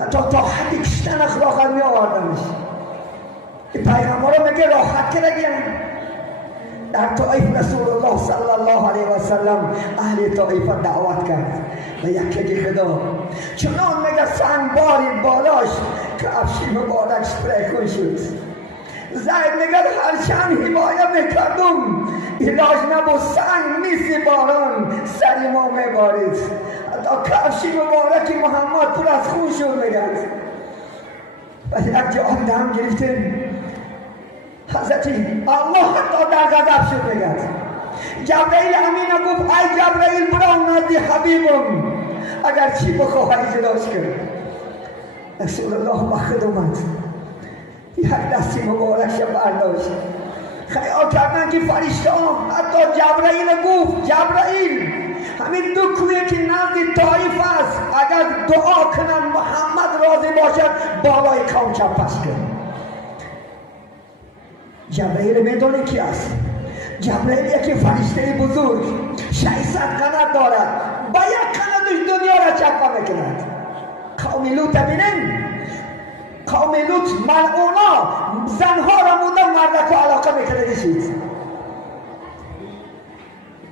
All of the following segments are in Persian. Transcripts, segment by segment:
حتی تا حدی کشتن اخلاق می آوردنش. پیغمبر میگه راحت کرگیم. در طائف رسول الله صلی الله علیه و سلم اهل طائف دعوت کرد و یکی خدا چنان میگه سنگ بارید بالاش که افشی مبارک پریکن شد. زید میگه هرچند حمایه میکردم علاج نبود، سنگ نیست باران سری ما میبارید. حتی کفشی مبارک محمد پر از خون شد میگه. و یک جا آب دهم گرفتیم حضرتی الله حتی در غضب شد میگه. جبرئیل امین گفت ای جبرئیل برو نزد حبیبم اگر چی بخواهی اجراش کن. رسول الله بخد اومد یک دستی مبارکش برداشت. خیال کردن که فرشته حتی جبرئیل گفت جبرئیل همین دو کوهی که نزد طائف است اگر دعا کنن محمد راضی باشد بالای قوم چپش کن. جبرئیل میدونه کی است؟ جبرئیل یکی فرشته بزرگ 600 قنات دارد، با یک قناتش دنیا را چپه میکند. قوم لوط ببینین، قوم لوط ملعونا زنها را موندن مردک و علاقه میکردید.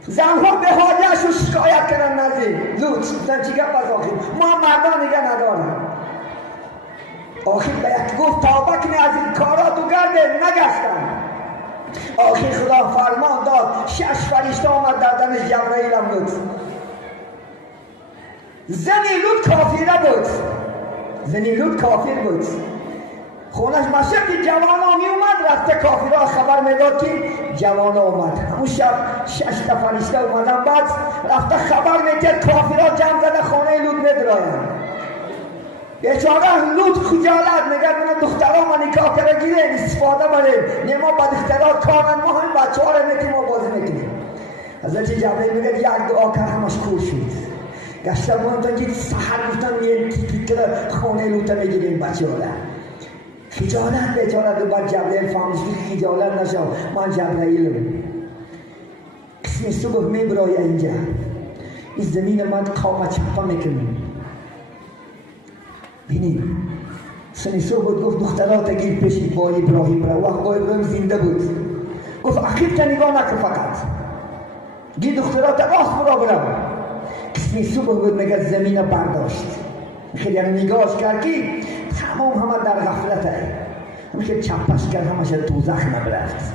زنها به حاجهش رو شکایت کردن نزد لوط. زن چی گپ از آخر ما مردان نگه ندارم. آخر به یک گفت توبه کنی از این کارات و گرده نگشتن. آخر خدا فرمان داد 6 فرشته آمد در دمش جبرئیل هم بود. زنی لوط کافره بود، زنی لوط کافر بود. خونش مشرق جوانا می اومد رفته کافرها خبر میداد که جوانا اومد. همون شب 6 فرشته اومدن بعد رفته خبر میداد کافرها جمع زده خانه لوط میدراین. بیچاره لوط خجالت میگه من دخترها ما نکاح کرده گیره استفاده بریم نما با دخترها کارن ما هم بچه ها رو میتیم و بازی میکنیم. حضرت جبرئیل میگه یک دعا کرد همش کور شد. گشته بودن که سحر گفتن میریم فکر خانه لوط میگیریم بچه ها را. خجالت بیچاره دو بعد جبرئیل فهمش که خجالت نشو من جبرئیلم. کسی صبح میبرای اینجا این زمین من قوم چپا میکنم. بینید سنیسو بود گفت دخترات گیر پیشی با ابراهیم را. وقت با ابراهیم زنده بود گفت اخیر که نگاه نکن فقط گیر دخترات راست برا برا. سنیسو بود میگه زمین برداشت خیلی نگاهش کرد که تمام همه در غفلت هست. همیشه چپش کرد همشه دوزخ نبرفت.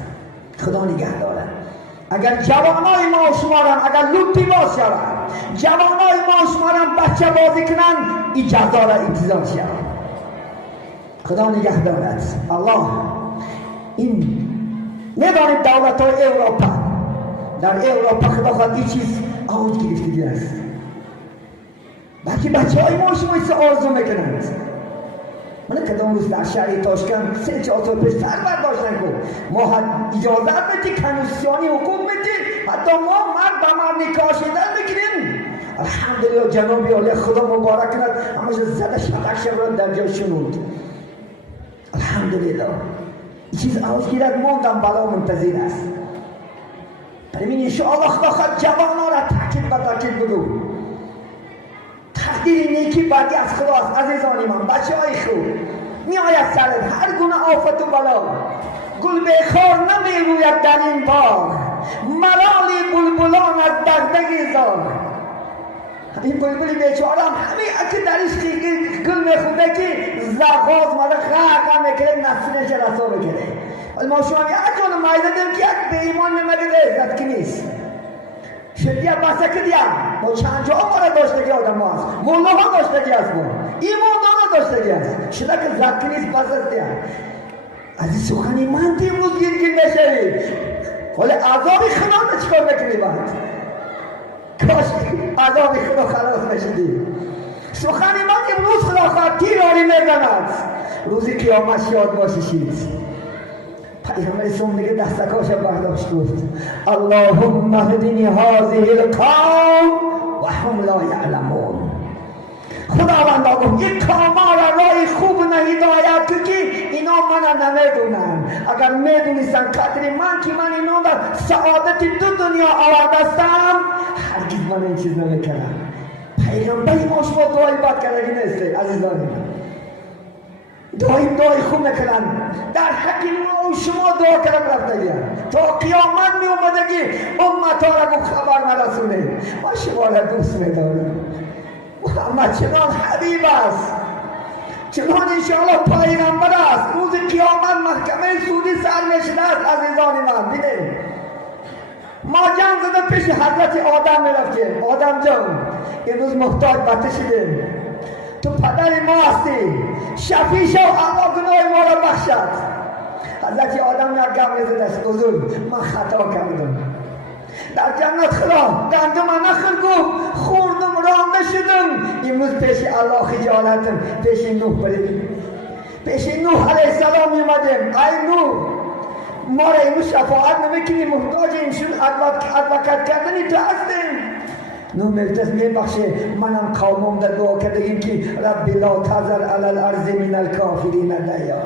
خدا نگه داره. اگر جوانای ما شمارن اگر لوطی باز شود جوانای ما شمارن بچه بازی کنن این جزا را انتظار شود. خدا نگه دارد. الله این ندانید دولت های اروپا در اروپا خدا خواهد این چیز آوج گرفتگی است. بلکه بچه های ما شما ایسا آرزو میکنند. من کدام روز در شهر تاشکند 3-4 سال پیش سر برداشتن کن ما اجازت میدی کنوسیانی حقوق میدی حتی ما مرد با مرد نکاح شدن میکنیم. الحمدلله جنابی عالی خدا مبارک کند همش زده شدک شد در جا شنود. الحمدلله این چیز آوز گیرد ماندم بلا منتظر است. برای انشاءالله خدا خواهد جوانا را تاکید با تاکید بگو. تقدیر نیکی بعدی از خداست عزیزانی من. بچه های خوب می آید سرد هر گونه آفت و بلا گل بخار نمی روید در این باغ مرالی بلبلان از دغدغه زار. این بلبلی بیچاره هم همه اکی درش گل میخونده که زغاز ماده غرق میکنه نفسینش رسا بکنه. ولی ما شما اجان مایده دیم که یک به ایمان نمگه عزت که نیست شدیه بسه که دیم ما چند جا آماره داشتگی آدم هست مولا ها داشتگی هست ما ایمان دانا داشتگی هست شده که زد که نیست بس است دیم. از این سخنی من دیم روز گیر نشوی ولی عذابی خدا چکار میکنی بعد کاش عذابی خدا خلاص نشدی. سخنی من امروز خدا خواهد تیراری میزند روزی قیامت یاد باشید. پیغمبر اسلام دیگه دستکاش برداشت گفت اللهم اهدنی هذه القوم و هم لا یعلمون. خداوند گفت این قوما را راه خوب هدایت که اینا من نمیدونن. اگر میدونستن قدر من که من اینا در سعادت دو دنیا آوردستم هرگز من این چیز نمیکردم. پیغمبر ما شما دعای بد کردگی نیست عزیزانی. دایم دعای خوب میکنن در حق ما و شما دعا کردن رفته تا قیامت می اومدگی امت ها را خبر نرسونه. ما شما را دوست میداریم. محمد چنان حبیب است، چنان انشاءالله پیغمبر است. روز قیامت محکمه سودی سر نشده است. عزیزان من بینید، ما جنگ زده پیش حضرت آدم میرفتیم. آدم جان امروز محتاج بته شده، تو پدر ما هستی، شفیع شو، الله گناه ما را بخشد. حضرت آدم یک گم زده است، حضور من خطا کردم. در جنت خدا گندم نخل گفت، خوردم رانده شدم. امروز پیش الله خجالتم، پیش نوح بریم. پیش نوح علیه السلام میمدیم. ای نوح، ما را امروز شفاعت نمیکنی، محتاج اینشون ادوکت کردنی تو هستیم. نوح میگفت میبخشه، منم قومم در دعا کردیم که رب لا تذر علی الارض من الکافرین دیارا.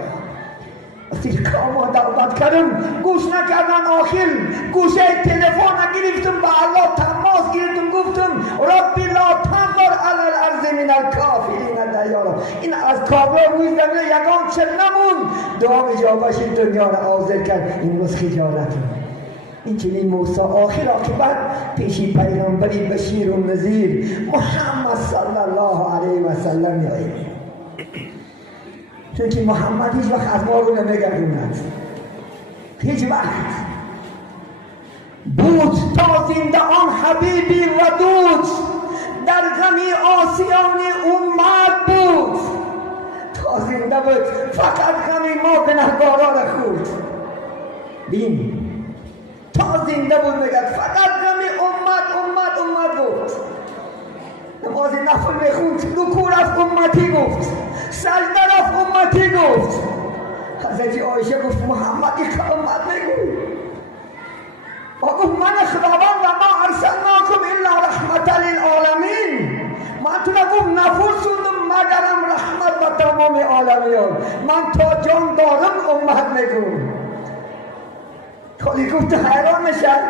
وقتی قوم دعوت کردم گوش نکردن، آخر گوشه تلفن گرفتم، به الله تماس گرفتم، گفتم رب لا تذر علی الارض من الکافرین دیارا. این از کافر روی زمین یگان چه نمون. دعا اجابهش این دنیا را آزر کرد. این روز خجالتم. این چنین موسی آخر عاقبت پیشی پیغمبری بشیر و نذیر محمد صلی الله علیه و سلم میآید. چون که محمد هیچ وقت از ما رو نمیگردوند، هیچ وقت. بود تا زنده آن حبیبی ودود، در غمی آسیان امت بود. تا زنده بود فقط غمی ما گنهکاران را خورد. بین تا زنده بود میگد فقط غمی امت بود. نماز نفل میخوند، رکوع رفت امتی گفت، سجده رفت امتی گفت. حضرت عایشه گفت محمد این که امت نگو. و گفت من خداوند و ما ارسلناکم الا رحمت للعالمین. من تو نگفت نفرسوندم مگرم رحمت و تمام عالمیان. من تا جان دارم امت نگو. خالی گفت حیران میشن.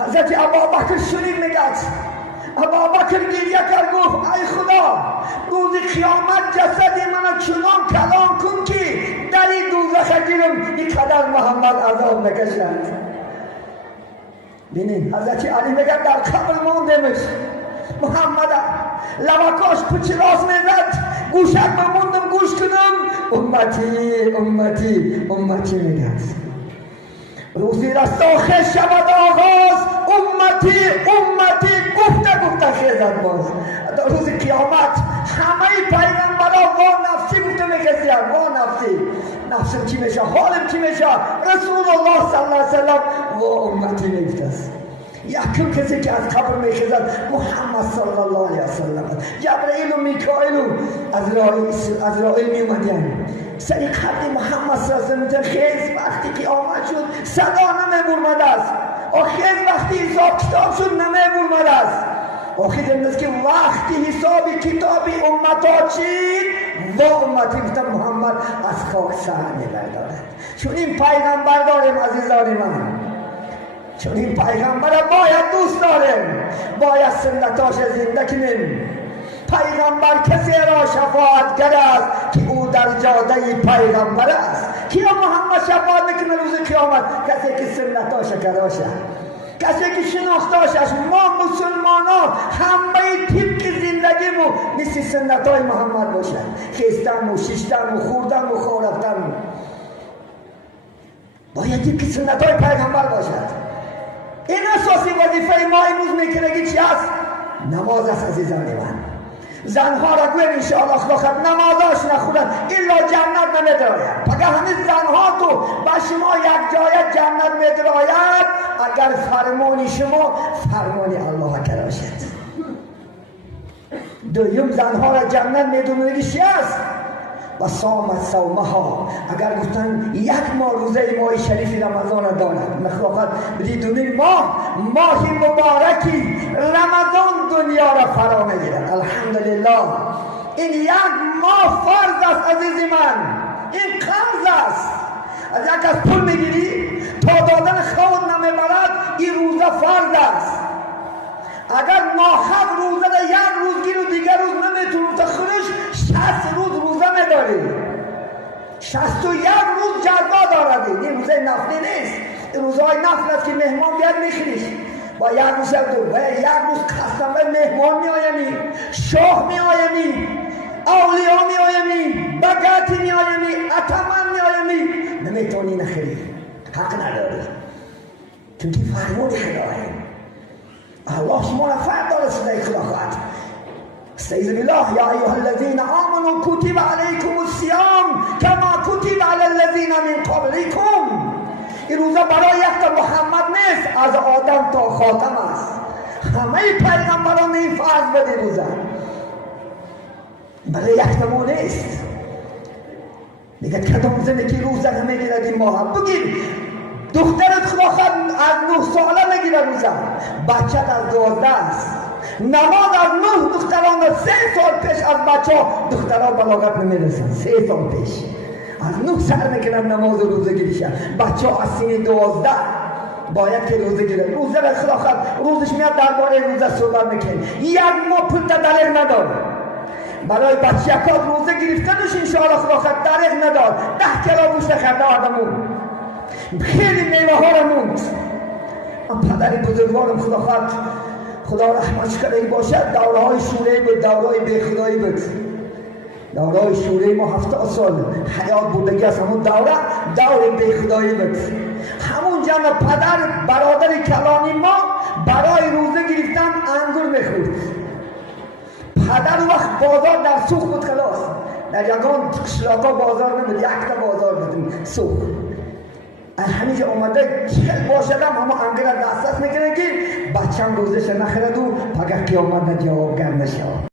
حضرت ابوبکر شنید میگد، ابوبکر گریه کرد گفت ای خدا، روز قیامت جسد من چنان کلام کن که در این دوزخ گیرم اینقدر محمد عذاب نکشد. بینید حضرت علی میگه در قبر ماندمش، محمد لبکاش پچ راست میزد، گوشک بموندم گوش کنم، امتی میگد. روزی رستاخه شود آغاز، امتی گفته خیزد باز. در روز قیامت همه پیغمبران وا نفسی گفته میکسید، وا نفسی، نفسم چی میشه، حالم چی میشه. رسول الله صلی الله علیه وسلم وا امتی میگفته است. یکم کسی که از قبر میخیزد محمد صلی الله علیه وسلم. جبرئیل و میکائیل و عزرائیل میومدن سری قبر محمد صلی الله علیه وسلم. خیز وقتی که آمد شد صدا نمیبرمده است، خیز وقتی حساب کتاب شد نمیبرمده است. آخر دمیست که وقتی حساب کتابی امتا چید و امتی گفتن محمد از خاک سر میبردارد. چون این پیغمبر داریم عزیزان من، چون این پیغمبر باید دوست داریم، باید سنتاش زنده کنیم. پیغمبر کسی را شفاعتگر است که او در جاده پیغمبر است. کیا محمد شفاعت میکنه روز قیامت؟ کسی که سنتاش کراشه، کسی که شناختاشش. ما مسلمانان همه طبق زندگیمو مثل سنتای محمد باشد، خیستن و ششتن و خوردن و خورفتن. باید طبق سنتای پیغمبر باشد. این اساسی وظیفه ما امروز میکنه چی است؟ نماز است عزیزان من. زنها را گویم انشاءالله خدا نمازاش نخونن الا جنت نمیدراید. اگر همین زنها تو با شما یک جای جنت میدراید اگر فرمانی شما فرمانی الله اکبر باشد. دویم زنها را جنت میدونید چی است؟ و صامت صومها. اگر گفتن یک ماه روزه ماه شریف رمضان دارد، مخلوقات بدید ماه مبارکی رمضان دنیا را فرا میگیرد. الحمدلله این یک ماه فرض است عزیز من، این قرض است. از یک از پول میگیری تا دادن خود نمیبرد، این روزه فرض است. اگر ناحق روزه یک روز گیر و دیگر روز نمیتونی تخرج 60 روز روزه میداری. 61 روز جزا دارد. این روزه نفلی نیست، این روزهای نفل است که مهمان بیاد میخریش. با یک روز دو یک روز قسم مهمان میآیمی، شاه میآیمی، اولیا میآیمی، بگاتی میآیمی، اتمن میآیمی، نمیتونی نخری، حق نداری، چونکه فرمون خداست. الله شما را فرد داره صدای خدا خواهد. استعیذ بالله یا ایها الذین آمنوا کتب علیکم الصیام کما کتب علی الذین من قبلکم. این روزا برای یک محمد نیست، از آدم تا خاتم است. همه پیغمبران این فرض بده روزه، برای یک تمو نیست. میگه کدام زنی که روزه نمیگیرد این ماه بگیر. دخترت خدا خواهد از 9 ساله میگیره روزه، بچه از 12 است. نماز از 9 دختران 3 سال پیش از بچه ها دخترها بلاغت نمیرسن، 3 سال پیش از 9 سر میکنن نماز و روزه گیریشن. بچه ها از سین 12 باید که روزه گیرن. روزه را خدا خواهد روزش میاد درباره روزه صحبت میکنه. یک ماه پول دلیل ندار برای بچه یکات روزه گرفتنش انشاءالله خدا خواهد دلیل ندار. 10 کیلو گوشت خرده آدمون، خیلی میوه ها را موند. پدر بزرگوارم خدا خواهد خدا رحمتش کرده باشد، دوره های شوره بود، دوره های بیخدایی بود. دوره های شوره ما 70 سال حیات بودگی از همون دوره بیخدایی بود. همون جمع پدر برادر کلانی ما برای روزه گرفتن انگور میخورد. پدر وقت بازار در سوق بود، خلاص در یگان قشلاقا بازار نبود، یک تا بازار بود سوق. همینجا اومده چل باشدم همه انگره دستت میکنه که بچم روزش نخرد و پگه قیامت جوابگر نشد.